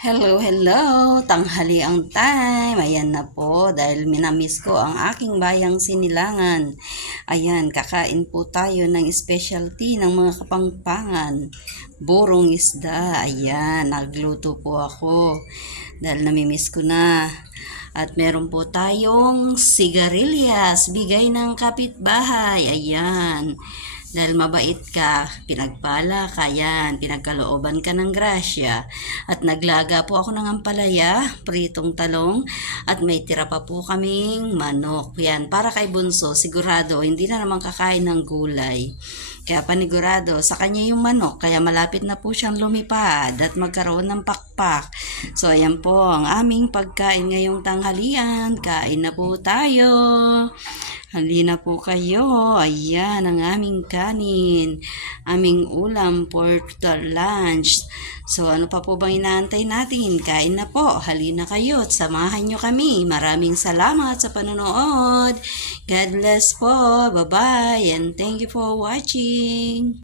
Hello, hello! Tanghali ang time. Ayan na po dahil minamiss ko ang aking bayang sinilangan. Ayan, kakain po tayo ng specialty ng mga Kapampangan. Burong isda. Ayan, nagluto po ako dahil namimiss ko na. At meron po tayong sigarilyas, bigay ng kapitbahay. Ayan. Dahil mabait ka, pinagpala ka, yan, pinagkalooban ka ng grasya. At naglaga po ako ng ampalaya, pritong talong, at may tira pa po kaming manok. Yan, para kay Bunso, sigurado, hindi na naman kakain ng gulay. Kaya panigurado, sa kanya yung manok, kaya malapit na po siyang lumipad at magkaroon ng pakpak. So, ayan po ang aming pagkain ngayong tanghalian. Kain na po tayo. Halina po kayo. Ayan ang aming kanin. Aming ulam for the lunch. So ano pa po bang inaantay natin? Kain na po. Halina kayo at samahan nyo kami. Maraming salamat sa panonood. God bless po. Bye-bye and thank you for watching.